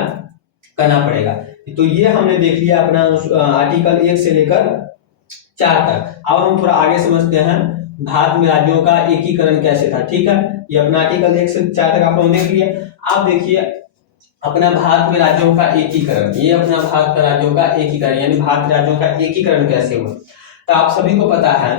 करना पड़ेगा। तो ये हमने देख लिया अपना आर्टिकल 1 से लेकर 4 तक। अब हम थोड़ा आगे समझते हैं भारत में राज्यों का एकीकरण कैसे था। ठीक है, ये अपना आर्टिकल 1 से 4 तक आप लोगों ने देख लिया। आप देखिए अपना भारत में राज्यों का एकीकरण, ये अपना भारत का राज्यों का एकीकरण यानी भारत राज्यों का एकीकरण कैसे हुआ। तो आप सभी को पता है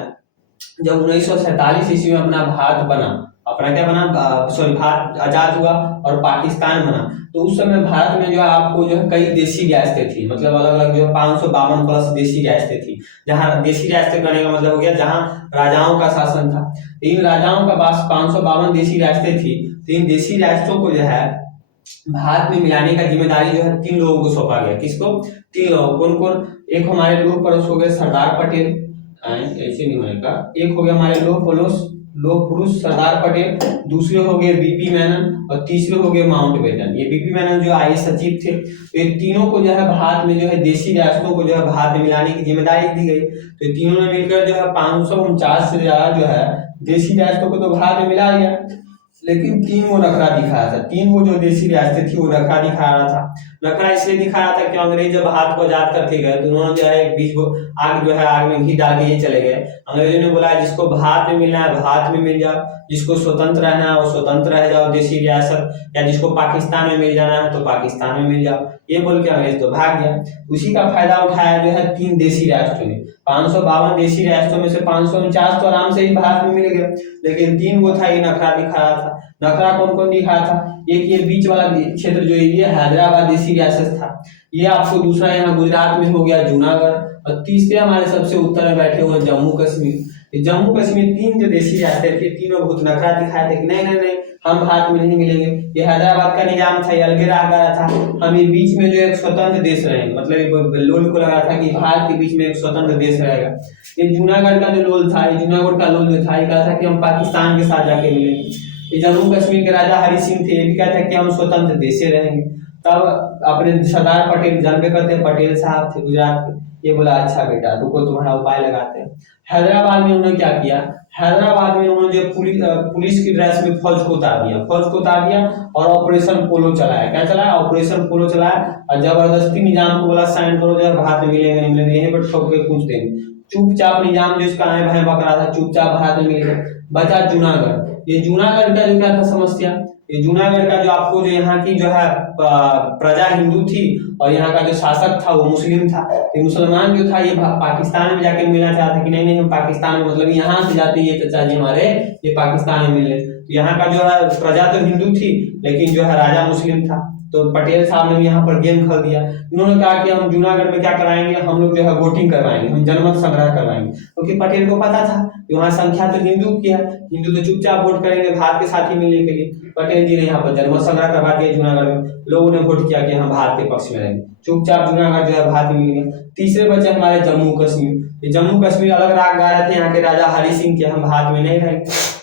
जब 1947 ईस्वी में अपना भारत बना, अपना क्या बना, भारत आजाद हुआ और पाकिस्तान बना, तो उस समय भारत में जो है आपको जो है कई देशी रियासतें थी, मतलब अलग अलग जो है 552 प्लस देशी रियासतें थी। जहाँ देशी रियासतें करने का मतलब हो गया जहाँ राजाओं का शासन था। इन राजाओं का पास 552 देशी रियासतें थी। तो इन देशी रियासतों को जो है भारत में मिलाने का जिम्मेदारी जो है 3 लोगों को सौंपा गया। किसको? 3 लोगों। कौन कौन? एक हमारे लोह पुरुष हो गए सरदार पटेल, ऐसे नहीं होने का, एक हो गया हमारे लोह पुरुष सरदार पटेल, दूसरे हो गए बीपी मेनन और तीसरे हो गए माउंटबेटन। ये बीपी मेनन जो आईएएस सचिव थे। तो ये तीनों को जो है भारत में जो है देशी रियासतों को जो है भारत में मिलाने की जिम्मेदारी दी गई। तो ये तीनों ने मिलकर जो है 549 से ज्यादा जो है देशी रियासतों को तो भारत में मिला लिया। लेकिन 3 वो नखरा दिखाया था, 3 वो जो देशी रियासतें थी वो नखरा दिखा रहा था। नखरा इसलिए दिखाया था कि अंग्रेज जब भारत को आजाद करके गए तो उन्होंने जो है बीच आग में घी डाल के ये चले गए। अंग्रेजों ने बोला जिसको भारत में मिलना है भारत में मिल जाओ, जिसको स्वतंत्र रहना है वो स्वतंत्र रह जाओ देशी रियासत, या जिसको पाकिस्तान में मिल जाना है तो पाकिस्तान में मिल जाओ। ये बोल के अंग्रेज तो भाग गया। उसी का फायदा उठाया जो है 3 देशी रियासतों ने। 552 देशी रियासतों में से 549 तो आराम से ही भारत में मिल गया, लेकिन 3 वो था ये नखरा दिखा रहा था। नखरा कौन कौन दिखा था? एक ये बीच वाला क्षेत्र जो ये हैदराबाद देशी रियासत था, ये आपको दूसरा यहाँ गुजरात में हो गया जूनागढ़, और तीसरे हमारे सबसे उत्तर में बैठे हुए जम्मू कश्मीर। जम्मू कश्मीर 3 जो देशी रियासतें थी तीनों बहुत नखरा दिखाए थे कि नहीं हम भारत में नहीं मिलेंगे। ये हैदराबाद का निजाम था, ये अलगे रहा गया था, हम ये बीच में जो एक स्वतंत्र देश रहेंगे, मतलब लोल को लगा था कि भारत के बीच में एक स्वतंत्र देश रहेगा। ये जूनागढ़ का जो लोल था, ये जूनागढ़ का लोल जो था ये कहा था कि हम पाकिस्तान के साथ जाके मिलेंगे। ये जम्मू कश्मीर के राजा हरि सिंह थे, ये भी कहते हैं कि हम स्वतंत्र देश से रहेंगे। तब अपने सरदार पटेल जानबे करते पटेल साहब थे गुजरात के, ये बोला अच्छा बेटा रुको तुम्हारा उपाय लगाते हैं। हैदराबाद में उन्होंने क्या किया, हैदराबाद में उन्होंने जो पुलिस की ड्रेस में फौज को उतार दिया और ऑपरेशन पोलो चलाया। क्या चलाया? ऑपरेशन पोलो चलाया और जबरदस्ती निजाम को बोला साइन करो जो है भारत में मिलेंगे नहीं मिलेंगे, यहीं पर ठोक के पूछ देंगे। चुपचाप निजाम जो इसका भय बकरा था चुपचाप भारत में मिल गया। बचा जूनागढ़। ये जूनागढ़ का जो क्या था समस्या, ये जूनागढ़ का जो आपको जो यहाँ की जो है प्रजा हिंदू थी और यहाँ का जो शासक था वो मुस्लिम था। ये मुसलमान जो था ये पाकिस्तान में जाके मिलना चाहता कि नहीं हम पाकिस्तान में मतलब यहाँ से जाते ये चाचा जी हमारे ये पाकिस्तान में मिले। तो यहाँ का जो है प्रजा तो हिंदू थी लेकिन जो है राजा मुस्लिम था। तो पटेल साहब ने यहाँ पर गेम खेल दिया। इन्होंने कहा कि हम जूनागढ़ में क्या कराएंगे, हम लोग जो है वोटिंग करवाएंगे, हम जनमत संग्रह करवाएंगे, क्योंकि पटेल को पता था कि वहाँ संख्या तो हिंदू की है, हिंदू तो चुपचाप वोट करेंगे भारत के साथ ही मिलने के लिए। पटेल जी ने यहाँ पर जनमत संग्रह करवा दिया जूनागढ़ में, लोगों ने वोट किया कि हम भारत के पक्ष में रहेंगे, चुपचाप जूनागढ़ जो है भारत में मिल गया। तीसरे बचे हमारे जम्मू कश्मीर। ये जम्मू कश्मीर अलग राग गा रहे थे यहाँ के राजा हरि सिंह के, हम भारत में नहीं रहेंगे।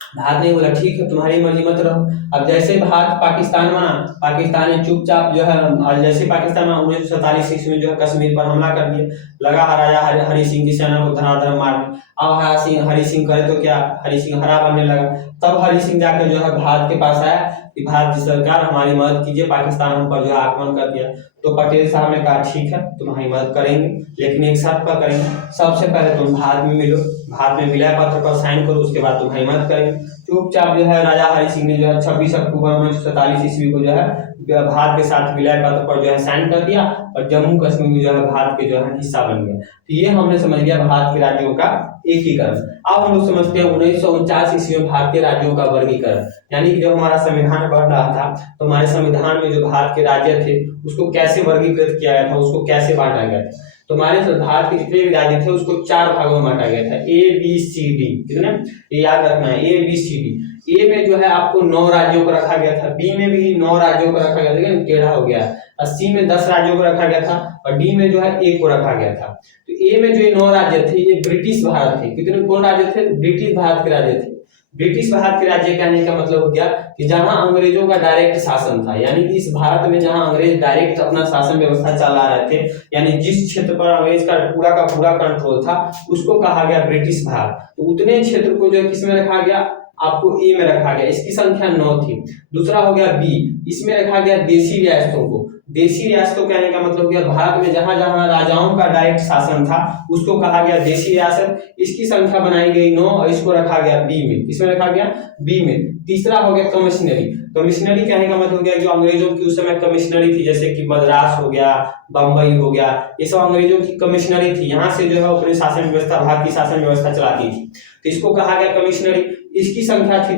भारत ने बोला ठीक है तुम्हारी मर्जी मत रहो। अब जैसे भारत पाकिस्तान बना, पाकिस्तान ने चुपचाप जो है और जैसे पाकिस्तान में 1947 ईस्वी में जो है कश्मीर पर हमला कर दिया, लगा राजा हरि सिंह की सेना को धनाधन मारने। अब हरि सिंह करे तो क्या, हरि सिंह हरा बनने लगा। तब हरि सिंह जाकर जो है भारत के पास आया कि भारत की सरकार हमारी मदद कीजिए, पाकिस्तान हम पर जो है आक्रमण कर दिया। तो पटेल साहब ने कहा ठीक है तुम्हारी मदद करेंगे लेकिन एक शर्त पर करेंगे, सबसे पहले तुम भारत में मिलो, भारत में विलय पत्र पर साइन करो, उसके बाद तुम्हारी मदद करेंगे। चुपचाप जो है राजा हरि सिंह ने जो है 26 अक्टूबर 1947 ईस्वी को जो है भारत के साथ विलय पत्र पर जो है साइन कर दिया और जम्मू कश्मीर में जो है भारत के जो है हिस्सा बन गया। तो ये हमने समझ लिया भारत के राज्यों का एकीकरण। अब हम लोग समझते हैं 1949 ईस्वी में भारतीय राज्यों का वर्गीकरण, यानी कि जब हमारा संविधान बन रहा था तो हमारे संविधान में जो भारत के राज्य थे उसको कैसे वर्गीकृत किया गया था, उसको कैसे बांटा गया था। तो हमारे भारत के जितने भी राज्य थे उसको 4 भागों में बांटा गया था, ABCD, कितने ये याद रखना है, ABCD। ए में जो है आपको 9 राज्यों को रखा गया था, बी में भी 9 राज्यों को रखा गया था, लेकिन टेढ़ा हो गया, और सी में 10 राज्यों को रखा गया था और डी में जो है 1 को रखा गया था। तो ए में जो 9 राज्य थे ये ब्रिटिश भारत थे। कितने कौन राज्य थे, ब्रिटिश भारत के राज्य थे। ब्रिटिश भारत के राज्य कहने का मतलब हो गया कि जहां अंग्रेजों का डायरेक्ट शासन था, यानी कि इस भारत में जहां अंग्रेज डायरेक्ट अपना शासन व्यवस्था चला रहे थे, यानी जिस क्षेत्र पर अंग्रेज का पूरा कंट्रोल था उसको कहा गया ब्रिटिश भारत। तो उतने क्षेत्र को जो किसमें रखा गया, आपको ए में रखा गया, इसकी संख्या 9 थी। दूसरा हो गया बी, इसमें रखा गया देशी रियासतों को। देशी रियासतों कहने का मतलब गया भारत में जहां जहां राजाओं का डायरेक्ट शासन था उसको कहा गया देशी रियासत। इसकी संख्या बनाई गई 9 और इसको रखा गया बी में। किसमें रखा गया, बी में। तीसरा हो गया कमिश्नरी। कमिश्नरी कहने का मतलब गया जो अंग्रेजों की उस समय कमिश्नरी थी, जैसे कि मद्रास हो गया, बम्बई हो गया, ये सब अंग्रेजों की कमिश्नरी थी, यहाँ से जो है अपनी शासन व्यवस्था, भारत की शासन व्यवस्था चलाती थी, तो इसको कहा गया कमिश्नरी। इसकी संख्या थी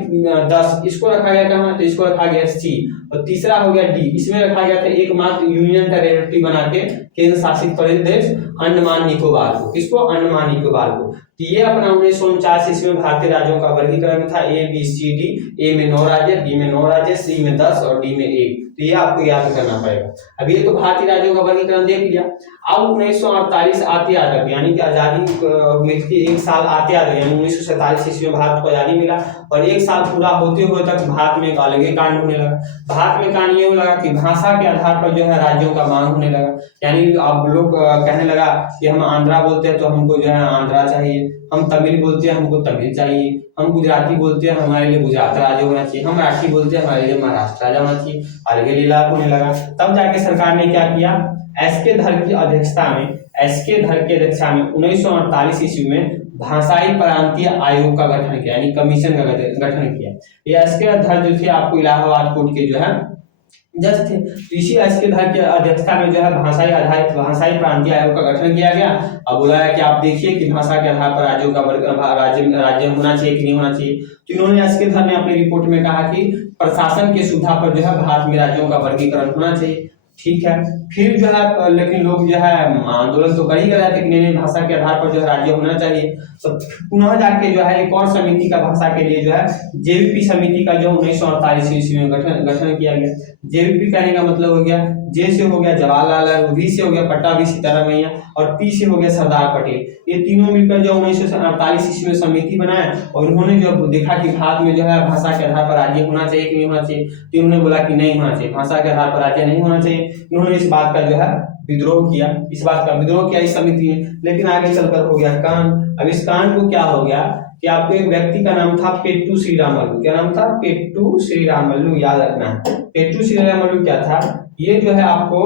10, इसको रखा गया कहाँ, तो इसको रखा गया सी। और तीसरा हो गया डी, इसमें रखा गया था एकमात्र यूनियन टेरिटरी बना के केंद्र शासित प्रदेश अंडमान निकोबार को। किसको, अंडमान निकोबार को। तो ये अपना 1949 ईस्वी में भारतीय राज्यों का वर्गीकरण था, ABCD। ए में 9 राज्य, बी में 9 राज्य, सी में 10 और डी में 1। तो ये आपको याद करना पड़ेगा। अब ये तो भारतीय राज्यों का वर्गीकरण देख लिया। अब 1948 आते आते यानी कि आजादी मिलती 1 साल आते आते, यानी 1947 ईस्वी में भारत को आजादी मिला और 1 साल पूरा होते हुए तक भारत में एक अलग ही कांड होने लगा। भारत में कांड ये लगा कि भाषा के आधार पर जो है राज्यों का मांग होने लगा। यानी अब लोग कहने लगा कि हम आंध्रा बोलते हैं तो हमको जो है आंध्रा चाहिए, हम तमिल बोलते हैं हमको तमिल चाहिए, हम गुजराती बोलते हैं हमारे लिए गुजरात राज्य होना चाहिए, हम मराठी बोलते हैं हमारे लिए महाराष्ट्र राज्य होना चाहिए, अलग लीला होने लगा। तब जाके सरकार ने क्या किया, एसके धर की अध्यक्षता में 1948 ईस्वी में भाषाई प्रांतीय आयोग का गठन किया, यानी कमीशन का गठन किया। ये एसके धर जो थे आपको इलाहाबाद कोर्ट के जो है जज थे। तो इसी एसके धर की अध्यक्षता में जो है भाषाई प्रांतीय आयोग का गठन किया गया। अब बुलाया कि आप देखिए कि भाषा के आधार पर राज्यों का राज्य होना चाहिए कि नहीं होना चाहिए। तो इन्होंने एसके धर ने अपनी रिपोर्ट में कहा कि प्रशासन की सुविधा पर जो है भारत में राज्यों का वर्गीकरण होना चाहिए। ठीक है, फिर जो है लेकिन लोग जो है आंदोलन तो कर ही रहे थे कि नहीं भाषा के आधार पर जो है राज्य होना चाहिए। तो पुनः जाके जो है एक और समिति का भाषा के लिए जो है जेवीपी समिति का जो 1948 ईस्वी में गठन किया गया। जेवीपी कहने का मतलब हो गया, जे से हो गया जवाहरलाल नेहरू, वी से हो गया पट्टाभी सीतारामैया और पी से हो गया सरदार पटेल। ये तीनों मिलकर जो 1948 ईस्वी में समिति बनाया और उन्होंने जब देखा कि भारत में जो है भाषा के आधार पर राज्य होना चाहिए कि नहीं होना चाहिए, तो उन्होंने बोला कि नहीं होना चाहिए, भाषा के आधार पर राज्य नहीं होना चाहिए। इन्होंने इस बात का जो है विद्रोह किया इस समिति ने। लेकिन आगे चलकर हो गया कांड। अब इस कांड को क्या हो गया कि आपको एक व्यक्ति का नाम था पेट्टू श्रीरामलू। क्या नाम था, पेट्टू श्रीरामलू, याद रखना है। पेट्टू श्रीरामलू क्या था, ये जो है आपको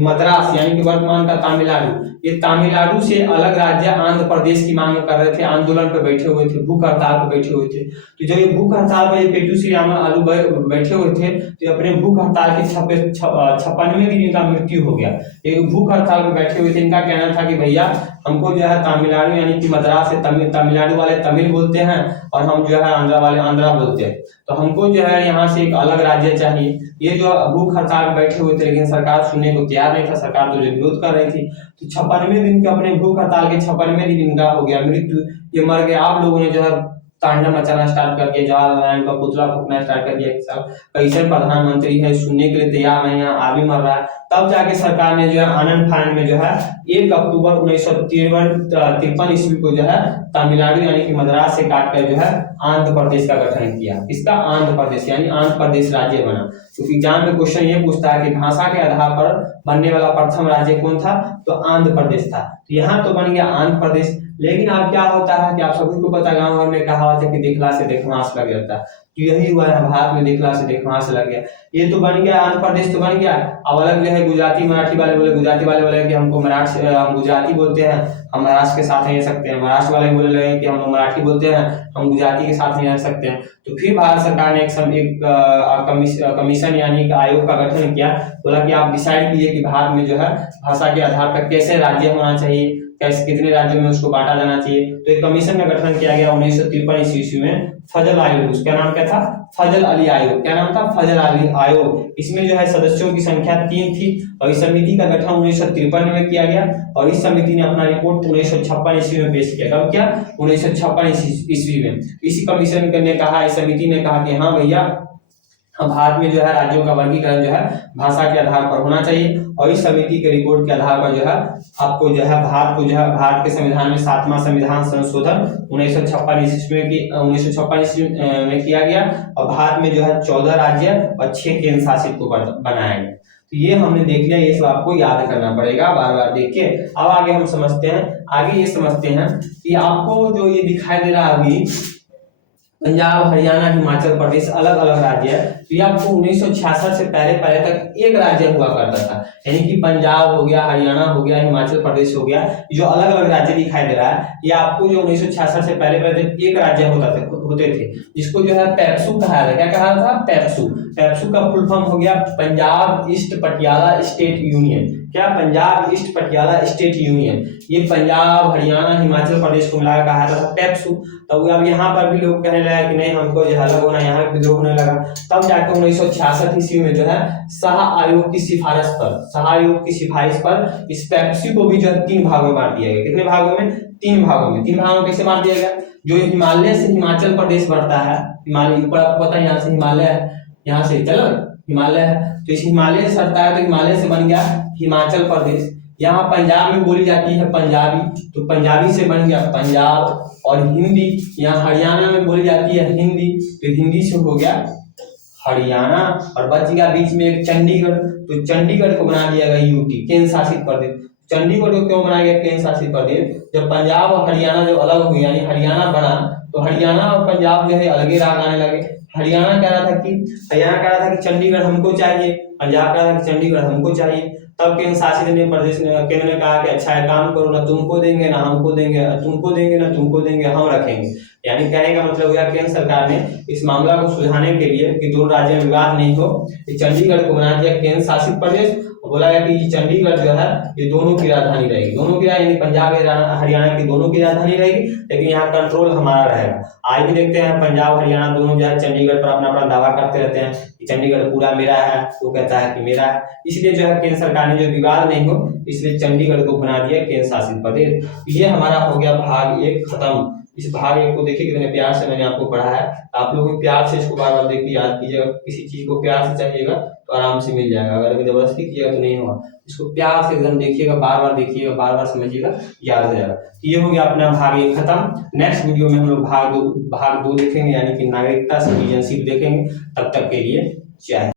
मद्रास यानी कि वर्तमान का तमिलनाडु, ये तमिलनाडु से अलग राज्य आंध्र प्रदेश की मांग कर रहे थे, आंदोलन पे बैठे हुए थे, भूख हड़ताल पे बैठे हुए थे। तो जब ये भूख हड़ताल पर पेटू श्री रामालू बैठे हुए थे तो अपने भूख हड़ताल के 56वें दिन इनका मृत्यु हो गया। ये भूख हड़ताल पे बैठे हुए थे। इनका कहना था कि भैया हमको जो है तमिलनाडु यानी कि मद्रास से तमिलनाडु वाले तमिल बोलते हैं और हम जो है आंध्रा वाले आंध्रा बोलते हैं, तो हमको जो है यहाँ से एक अलग राज्य चाहिए। ये जो भूख हड़ताल बैठे हुए थे, लेकिन सरकार सुनने को तैयार नहीं था, सरकार तो जो विरोध कर रही थी। तो 56वें दिन के अपने भूख हड़ताल के 56वें दिन इनका हो गया मृत्यु, ये मर गए। आप लोगों ने जो है तांडव मचाना स्टार्ट कर दिया, जवाहरलाल का पुतला फूकना स्टार्ट कर दिया, कैसे प्रधानमंत्री है सुनने के लिए तैयार नहीं है, आदमी मर रहा है। तब जाके सरकार ने जो है आनंद फानन में जो है 1 अक्टूबर 1953 ईस्वी को जो है तमिलनाडु यानी कि मद्रास से काटकर जो है आंध्र प्रदेश का गठन किया। इसका आंध्र प्रदेश यानी आंध्र प्रदेश राज्य बना। क्योंकि एग्जाम में क्वेश्चन ये पूछता है कि भाषा के आधार पर बनने वाला प्रथम राज्य कौन था, तो आंध्र प्रदेश था। तो यहाँ तो बन गया आंध्र प्रदेश। लेकिन अब क्या होता है कि आप सभी को पता, गाँव घर में कहावत है कि देखला से देखवास लग जाता है, तो यही हुआ है, भारत में देखला से देखवास लग गया। ये तो बन गया आंध्र प्रदेश, तो बन गया। अब अलग जो है गुजराती मराठी वाले बोले, गुजराती वाले बोले कि हमको हम गुजराती बोलते हैं, हम महाराष्ट्र के साथ नहीं रह सकते हैं। महाराष्ट्र वाले बोले लगे कि हम मराठी बोलते हैं, हम गुजराती के साथ नहीं रह सकते हैं। तो फिर भारत सरकार ने एक कमीशन यानी एक आयोग का गठन किया। बोला कि आप डिसाइड कीजिए कि भारत में जो है भाषा के आधार पर कैसे राज्य होना चाहिए, कैसे कितने राज्यों में उसको बांटा जाना चाहिए। तो एक कमीशन का गठन किया गया 1953 ईस्वी में, फजल आयोग। उसका नाम क्या था? फजल अली आयोग। क्या नाम था? फजल अली आयोग। इसमें जो है सदस्यों की संख्या 3 थी और इस समिति का गठन 1953 में किया गया और इस समिति ने अपना रिपोर्ट 1956 ईस्वी में पेश किया। कब किया? 1956 ईस्वी में। इसी कमीशन ने कहा, इस समिति ने कहा कि हाँ भैया भारत में जो है राज्यों का वर्गीकरण जो है भाषा के आधार पर होना चाहिए। और इस समिति के रिपोर्ट के आधार पर जो है आपको जो है भारत के संविधान में 7वां संविधान संशोधन 1956 ईस्वी में किया गया और भारत में जो है 14 राज्य और 6 केंद्र शासित को बनाया गया। तो ये हमने देख लिया, ये सब आपको याद करना पड़ेगा, बार बार देख के। अब आगे हम समझते हैं, आगे ये समझते हैं कि आपको जो ये दिखाई दे रहा है अभी पंजाब, हरियाणा, हिमाचल प्रदेश अलग अलग राज्य है। तो ये आपको 1966 से पहले तक एक राज्य हुआ करता था, यानी कि पंजाब हो गया, हरियाणा हो गया, हिमाचल प्रदेश हो गया, जो अलग अलग राज्य दिखाई दे रहा है, ये आपको जो 1966 से पहले एक राज्य होते थे, जिसको जो है पेप्सू कहा था। क्या कहा था? पेप्सू। पेप्सू का फुल फॉर्म हो गया Punjab east Patiala state union. क्या? Punjab east Patiala state union. ये पंजाब, हरियाणा, हिमाचल प्रदेश को मिलाकर कहा था पेप्सू। तो अब यहाँ पर भी लोग कहने लगा कि नहीं हमको जो अलग होना, यहाँ विद्रोह होने लगा। तब जाकर 1966 ईस्वी में जो है शाह आयोग की सिफारिश पर इस पेप्सी को भी जो है 3 भागों में बांट दिया गया। कितने भागों में? 3 भागों में। 3 भागों में कैसे बांट दिया गया? जो हिमालय से हिमाचल प्रदेश बढ़ता है, हिमालय ऊपर आपको पता है यहाँ से हिमालय है, यहाँ से चलो हिमालय है, तो इस हिमालय से सटता है, तो हिमालय से बन गया हिमाचल प्रदेश। यहाँ पंजाब में बोली जाती है पंजाबी, तो पंजाबी से बन गया पंजाब। और हिंदी यहाँ हरियाणा में बोली जाती है हिंदी, तो हिंदी से हो गया हरियाणा। और बच गया बीच में एक चंडीगढ़, तो चंडीगढ़ को बना दिया गया यूटी, केंद्र शासित प्रदेश। चंडीगढ़ को क्यों बनाया गया केंद्र शासित प्रदेश? जब पंजाब और हरियाणा जो अलग हुए यानी हरियाणा बना, तो हरियाणा और पंजाब जो है अलग राग आने लगे। हरियाणा कह रहा था कि चंडीगढ़ हमको चाहिए, पंजाब कह रहा था कि चंडीगढ़ हमको चाहिए। तब केंद्र शासित केंद्र ने कहा कि अच्छा है काम करो, ना तुमको देंगे ना हमको देंगे, तुमको देंगे ना तुमको देंगे, हम रखेंगे। यानी कहने का मतलब हुआ केंद्र सरकार ने इस मामला को सुलझाने के लिए कि 2 राज्यों में विवाद नहीं हो, चंडीगढ़ को बना दिया केंद्र शासित प्रदेश। बोला गया कि चंडीगढ़ जो है ये दोनों की राजधानी रहेगी, दोनों की यानी पंजाब हरियाणा की दोनों की राजधानी रहेगी, लेकिन यहाँ कंट्रोल हमारा रहेगा। आज भी देखते हैं पंजाब हरियाणा दोनों जो है चंडीगढ़ पर अपना अपना दावा करते रहते हैं कि चंडीगढ़ पूरा मेरा है, वो कहता है कि मेरा है। इसलिए जो है केंद्र सरकार ने जो विवाद नहीं हो इसलिए चंडीगढ़ को बना दिया केंद्र शासित प्रदेश। ये हमारा हो गया भाग 1 खत्म। इस भाग 1 को देखिए कितने प्यार से मैंने आपको पढ़ा है, आप लोग भी प्यार से इसको बार बार देखिए, याद कीजिएगा। किसी चीज को प्यार से चाहिएगा तो आराम से मिल जाएगा, अगर जबरदस्ती कीजिएगा तो नहीं होगा। इसको प्यार से एकदम देखिएगा, बार बार देखिएगा, बार बार समझिएगा, याद हो जाएगा। ये हो गया अपना भाग 1 खत्म। नेक्स्ट वीडियो में हम लोग भाग 2 देखेंगे, यानी कि नागरिकता सिटीजनशिप देखेंगे। तब तक के लिए जय।